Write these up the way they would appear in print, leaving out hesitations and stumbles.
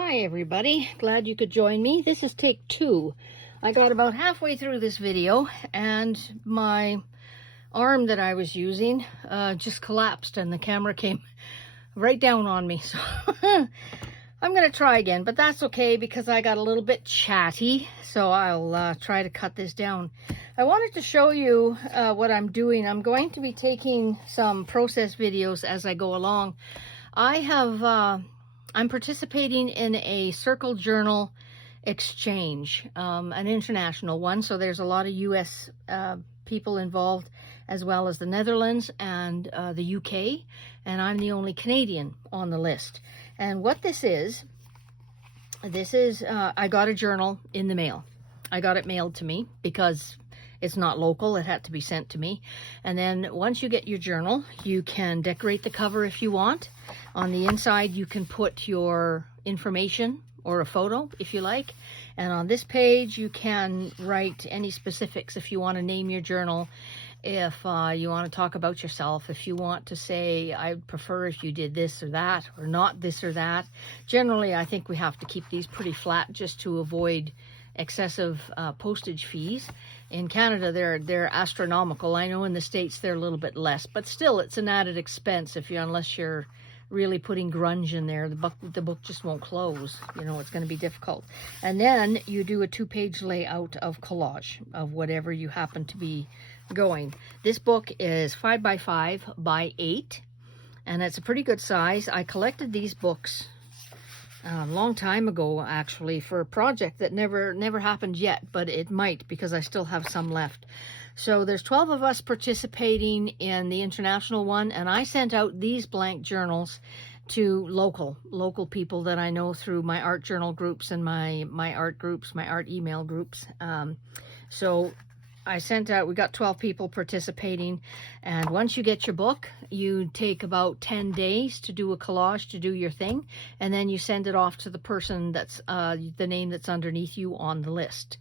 Hi everybody, glad you could join me. This is take 2. I got about halfway through this video and my arm that I was using just collapsed and the camera came right down on me. So I'm going to try again, but that's okay because I got a little bit chatty. So I'll try to cut this down. I wanted to show you what I'm doing. I'm going to be taking some process videos as I go along. I'm participating in a circle journal exchange, an international one. So there's a lot of US people involved, as well as the Netherlands and the UK. And I'm the only Canadian on the list. And what this is, I got a journal in the mail. I got it mailed to me because it's not local. It had to be sent to me. And then once you get your journal, you can decorate the cover if you want. On the inside, you can put your information or a photo if you like. And on this page, you can write any specifics if you want to name your journal, if you want to talk about yourself, if you want to say, I'd prefer if you did this or that, or not this or that. Generally, I think we have to keep these pretty flat just to avoid excessive postage fees. In Canada, they're astronomical. I know in the States they're a little bit less, but still it's an added expense unless you're really putting grunge in there. The book just won't close. You know, it's going to be difficult. And then you do a 2-page layout of collage of whatever you happen to be going. This book is 5 by 5 by 8, and it's a pretty good size. I collected these books a long time ago, actually, for a project that never happened yet, but it might because I still have some left. So there's 12 of us participating in the international one, and I sent out these blank journals to local people that I know through my art journal groups and my art groups, my art email groups. So I sent out, we got 12 people participating, and once you get your book, you take about 10 days to do a collage, to do your thing, and then you send it off to the person that's the name that's underneath you on the list.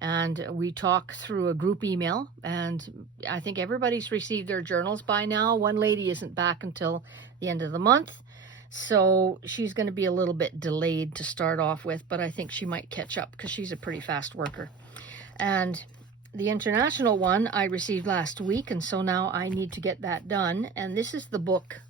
And we talk through a group email, and I think everybody's received their journals by now. One lady isn't back until the end of the month, so she's going to be a little bit delayed to start off with, but I think she might catch up because she's a pretty fast worker. And the international one I received last week, and so now I need to get that done. And this is the book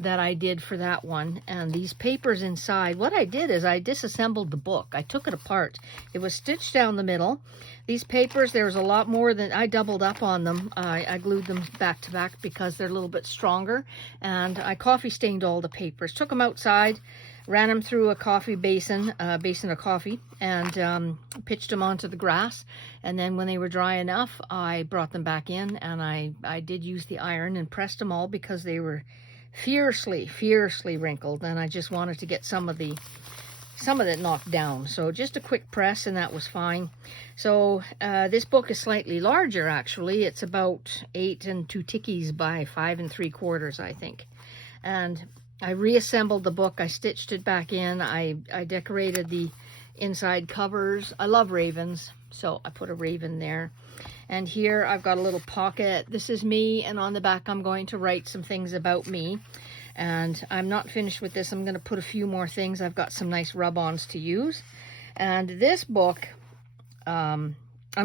that I did for that one. And these papers inside, what I did is I disassembled the book. I took it apart. It was stitched down the middle. These papers, there was a lot more than I doubled up on them. I glued them back to back because they're a little bit stronger. And I coffee stained all the papers. Took them outside, ran them through a coffee basin, basin of coffee, and pitched them onto the grass. And then when they were dry enough, I brought them back in, and I did use the iron and pressed them all because they were fiercely wrinkled, and I just wanted to get some of it knocked down. So just a quick press, and that was fine. So this book is slightly larger, actually. It's about 8 2 tickies by 5 3/4, I think. And I reassembled the book. I stitched it back in. I decorated the inside covers. I love ravens, so I put a raven there. And here I've got a little pocket. This is me, and on the back I'm going to write some things about me. And I'm not finished with this. I'm going to put a few more things. I've got some nice rub-ons to use. And this book, I'm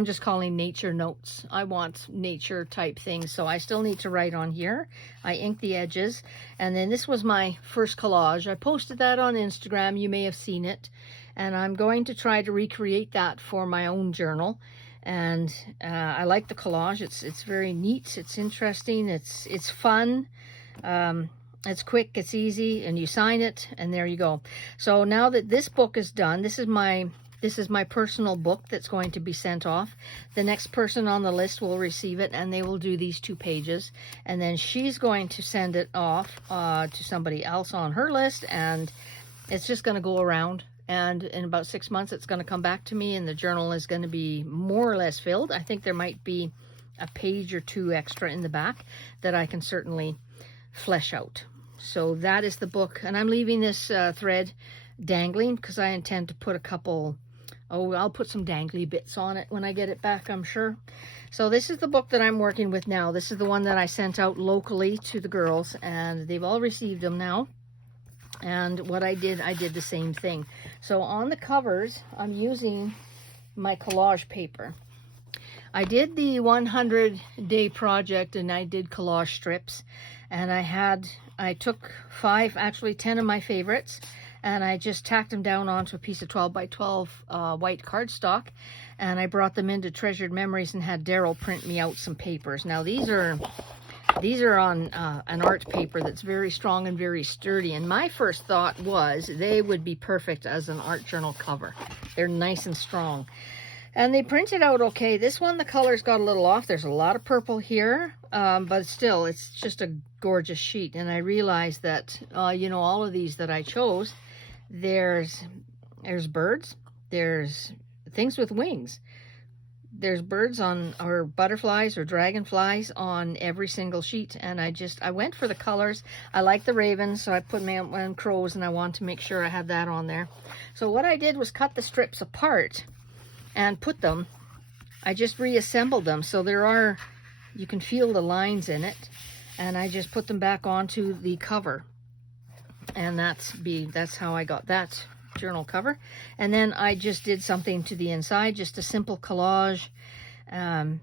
just calling nature notes. I want nature type things, so I still need to write on here. I inked the edges. And then this was my first collage. I posted that on Instagram. You may have seen it. And I'm going to try to recreate that for my own journal. And I like the collage. It's very neat. It's interesting. It's fun. It's quick. It's easy. And you sign it, and there you go. So now that this book is done, this is my personal book that's going to be sent off. The next person on the list will receive it, and they will do these 2 pages. And then she's going to send it off to somebody else on her list, and it's just going to go around. And in about 6 months, it's going to come back to me, and the journal is going to be more or less filled. I think there might be a page or 2 extra in the back that I can certainly flesh out. So that is the book. And I'm leaving this thread dangling because I intend to put a couple, I'll put some dangly bits on it when I get it back, I'm sure. So this is the book that I'm working with now. This is the one that I sent out locally to the girls, and they've all received them now. And what I did the same thing. So on the covers, I'm using my collage paper. I did the 100-day project and I did collage strips, and I took 5, actually 10 of my favorites, and I just tacked them down onto a piece of 12 by 12 white cardstock, and I brought them into Treasured Memories and had Daryl print me out some papers. Now these are on an art paper that's very strong and very sturdy, and my first thought was they would be perfect as an art journal cover. They're nice and strong. And they printed out okay. This one, the colors got a little off. There's a lot of purple here, but still, it's just a gorgeous sheet. And I realized that, you know, all of these that I chose, there's birds, there's things with wings, there's birds on, or butterflies or dragonflies on every single sheet. And I went for the colors. I like the ravens, so I put my own crows, and I want to make sure I had that on there. So what I did was cut the strips apart and put them, I just reassembled them, so you can feel the lines in it, and I just put them back onto the cover, and that's how I got that journal cover. And then I just did something to the inside, just a simple collage,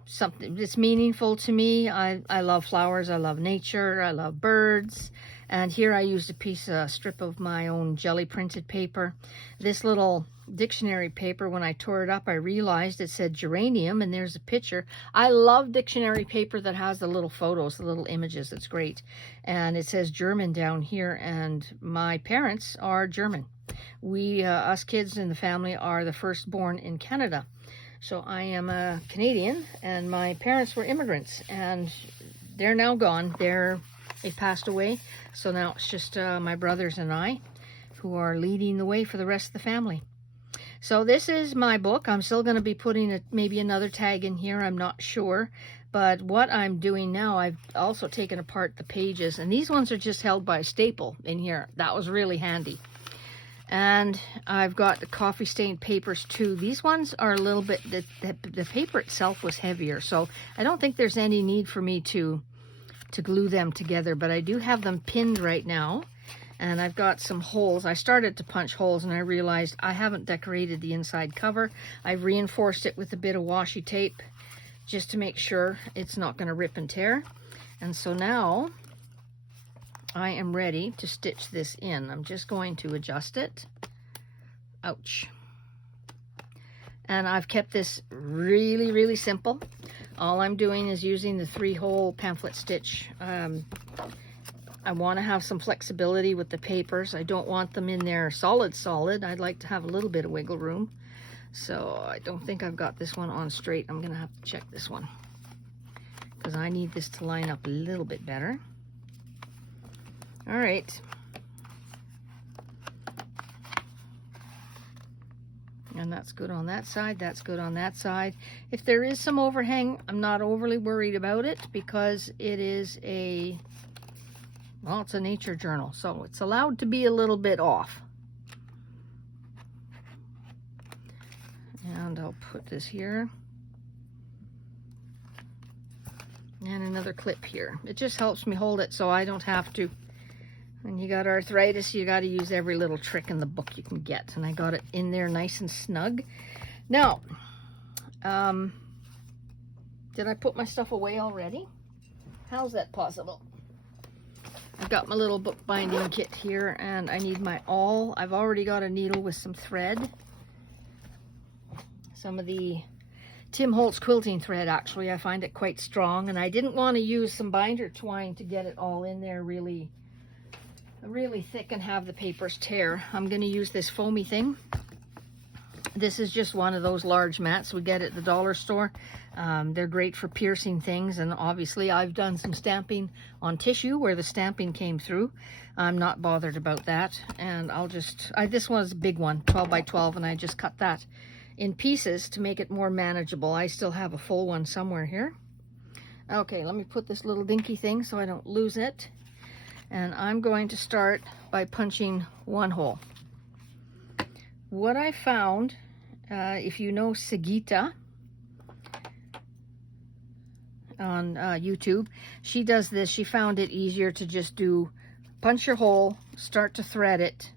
something that's meaningful to me. I love flowers, I love nature, I love birds, and here I used a strip of my own jelly printed paper. This little dictionary paper, when I tore it up, I realized it said geranium, and there's a picture. I love dictionary paper that has the little photos, the little images. It's great. And it says German down here, and my parents are German. We, us kids in the family, are the firstborn in Canada. So I am a Canadian, and my parents were immigrants, and they're now gone. They passed away. So now it's just my brothers and I who are leading the way for the rest of the family. So this is my book. I'm still going to be putting maybe another tag in here. I'm not sure. But what I'm doing now, I've also taken apart the pages. And these ones are just held by a staple in here. That was really handy. And I've got the coffee stained papers too. These ones are a little bit, the paper itself was heavier. So I don't think there's any need for me to glue them together. But I do have them pinned right now. And I've got some holes. I started to punch holes, and I realized I haven't decorated the inside cover. I've reinforced it with a bit of washi tape just to make sure it's not going to rip and tear. And so now I am ready to stitch this in. I'm just going to adjust it. Ouch. And I've kept this really, really simple. All I'm doing is using the 3-hole pamphlet stitch. I want to have some flexibility with the papers. I don't want them in there solid. I'd like to have a little bit of wiggle room. So I don't think I've got this one on straight. I'm going to have to check this one, because I need this to line up a little bit better. All right. And that's good on that side. That's good on that side. If there is some overhang, I'm not overly worried about it, because it is well, it's a nature journal, so it's allowed to be a little bit off. And I'll put this here. And another clip here. It just helps me hold it so I don't have to. When you got arthritis, you got to use every little trick in the book you can get. And I got it in there nice and snug. Now, did I put my stuff away already? How's that possible? I've got my little book binding kit here, and I need my awl. I've already got a needle with some thread. Some of the Tim Holtz quilting thread, actually. I find it quite strong, and I didn't want to use some binder twine to get it all in there really thick and have the papers tear. I'm going to use this foamy thing. This is just one of those large mats we get at the dollar store. They're great for piercing things, and obviously I've done some stamping on tissue where the stamping came through. I'm not bothered about that, and this one's a big one, 12 by 12, and I just cut that in pieces to make it more manageable. I still have a full one somewhere here. Okay, let me put this little dinky thing so I don't lose it, and I'm going to start by punching one hole. What I found, if you know Sagita on YouTube, she does this. She found it easier to just do punch your hole, start to thread it,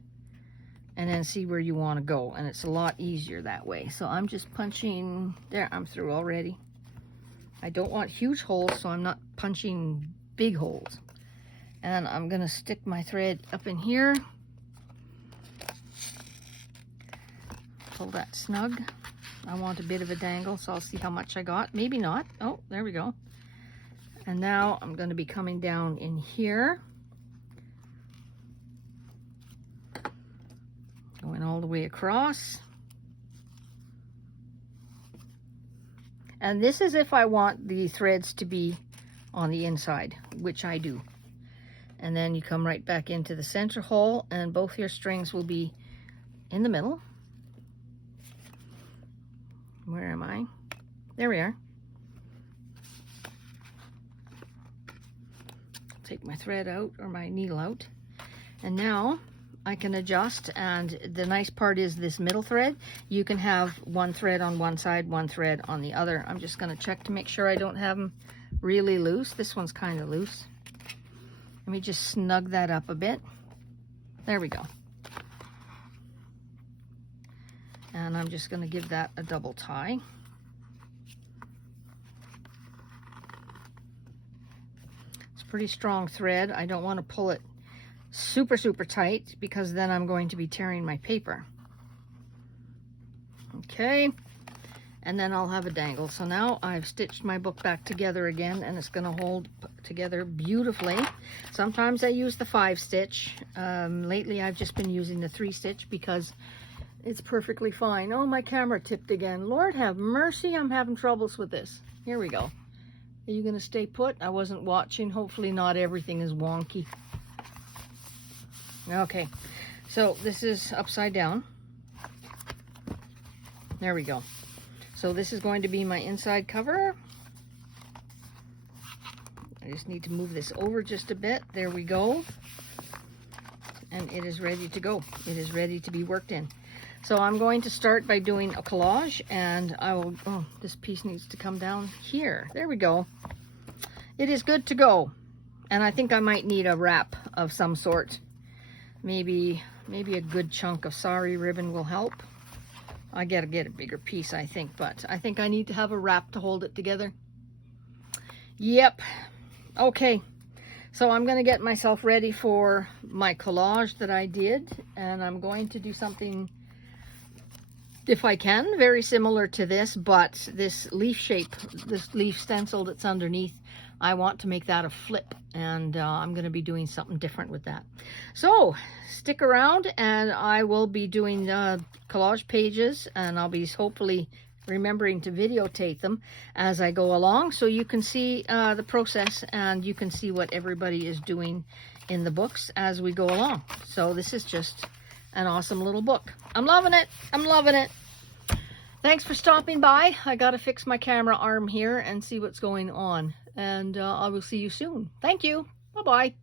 and then see where you want to go. And it's a lot easier that way. So I'm just punching, there, I'm through already. I don't want huge holes, so I'm not punching big holes. And I'm gonna stick my thread up in here. Pull that snug. I want a bit of a dangle, so I'll see how much I got. Maybe not. Oh, there we go. And now I'm gonna be coming down in here. Going all the way across. And this is if I want the threads to be on the inside, which I do. And then you come right back into the center hole, and both your strings will be in the middle. Where am I? There we are. Take my thread out, or my needle out. And now I can adjust, and the nice part is this middle thread, you can have one thread on one side, one thread on the other. I'm just going to check to make sure I don't have them really loose. This one's kind of loose. Let me just snug that up a bit. There we go. And I'm just going to give that a double tie. It's pretty strong thread. I don't want to pull it super tight, because then I'm going to be tearing my paper. Okay, and then I'll have a dangle. So now I've stitched my book back together again, and it's going to hold together beautifully. Sometimes I use the 5-stitch. Lately I've just been using the 3-stitch because it's perfectly fine. Oh, my camera tipped again. Lord have mercy, I'm having troubles with this. Here we go. Are you going to stay put? I wasn't watching. Hopefully not everything is wonky. Okay, so this is upside down. There we go. So this is going to be my inside cover. I just need to move this over just a bit. There we go. And it is ready to go. It is ready to be worked in. So I'm going to start by doing a collage, and I will, oh, this piece needs to come down here. There we go. It is good to go. And I think I might need a wrap of some sort. Maybe a good chunk of sari ribbon will help. I gotta get a bigger piece, I think, but I think I need to have a wrap to hold it together. Yep. Okay. So I'm gonna get myself ready for my collage that I did, and I'm going to do something, if I can, very similar to this, but this leaf shape, this leaf stencil that's underneath, I want to make that a flip, and I'm going to be doing something different with that. So stick around, and I will be doing collage pages, and I'll be hopefully remembering to videotape them as I go along, so you can see the process, and you can see what everybody is doing in the books as we go along. So this is just an awesome little book. I'm loving it. I'm loving it. Thanks for stopping by. I got to fix my camera arm here and see what's going on. And I will see you soon. Thank you. Bye-bye.